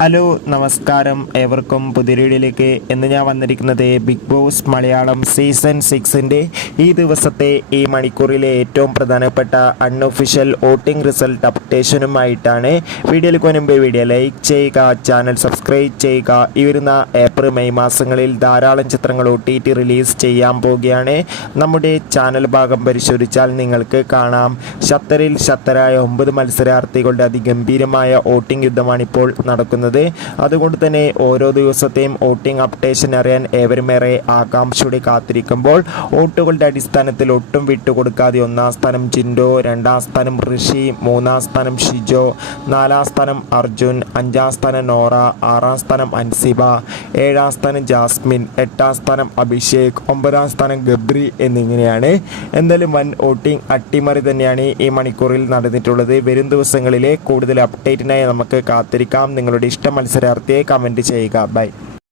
Hello നമസ്കാരം, ഏവർക്കും പുതിയ വീഡിയോയിലേക്ക് ഇന്ന് ഞാൻ വന്നിരിക്കുന്നത് ബിഗ് ബോസ് മലയാളം സീസൺ 6ൻ്റെ ഈ ദിവസത്തെ ഈ മണിക്കൂറിലെ ഏറ്റവും പ്രധാനപ്പെട്ട അൺഒഫീഷ്യൽ വോട്ടിംഗ് റിസൾട്ട് അപ്ഡേഷനുമായിട്ടാണ്. വീഡിയോയിലേക്ക് മുൻപ് വീഡിയോ ലൈക്ക് ചെയ്യുക, ചാനൽ സബ്സ്ക്രൈബ് ചെയ്യുക. ഈ വരുന്ന ഏപ്രിൽ മെയ് മാസങ്ങളിൽ ധാരാളം ചിത്രങ്ങൾ OTT റിലീസ് ചെയ്യാൻ പോവുകയാണ്. നമ്മുടെ ചാനൽ ഭാഗം പരിശോധിച്ചാൽ നിങ്ങൾക്ക് കാണാം, ഷത്തറിൽ ഷത്തറായ 9 മത്സരാർത്ഥികളുടെ അതിഗംഭീരമായ വോട്ടിംഗ് യുദ്ധമാണിപ്പോൾ നടക്കുന്നത്. അതുകൊണ്ട് തന്നെ ഓരോ ദിവസത്തെയും വോട്ടിംഗ് അപ്ഡേഷൻ അറിയാൻ ഏവരുമേറെ ആകാംക്ഷയോടെ കാത്തിരിക്കുമ്പോൾ വോട്ടുകളുടെ അടിസ്ഥാനത്തിൽ ഒട്ടും വിട്ടുകൊടുക്കാതെ 1-ാം സ്ഥാനം ജിൻഡോ, 2-ാം സ്ഥാനം ഋഷി, 3-ാം സ്ഥാനം ഷിജോ, 4-ാം സ്ഥാനം അർജുൻ, 5-ാം സ്ഥാനം നോറ, 6-ാം സ്ഥാനം അൻസിബ, 7-ാം സ്ഥാനം ജാസ്മിൻ, 8-ാം സ്ഥാനം അഭിഷേക്, 9-ാം സ്ഥാനം ഗബ്രി എന്നിങ്ങനെയാണ്. എന്തായാലും വൻ വോട്ടിംഗ് അട്ടിമറി തന്നെയാണ് ഈ മണിക്കൂറിൽ നടന്നിട്ടുള്ളത്. വരും ദിവസങ്ങളിലെ കൂടുതൽ അപ്ഡേറ്റിനായി നമുക്ക് കാത്തിരിക്കാം. നിങ്ങളുടെ ഇഷ്ട മത്സരാർത്ഥിയെ കമൻറ്റ് ചെയ്യുക. ബൈ.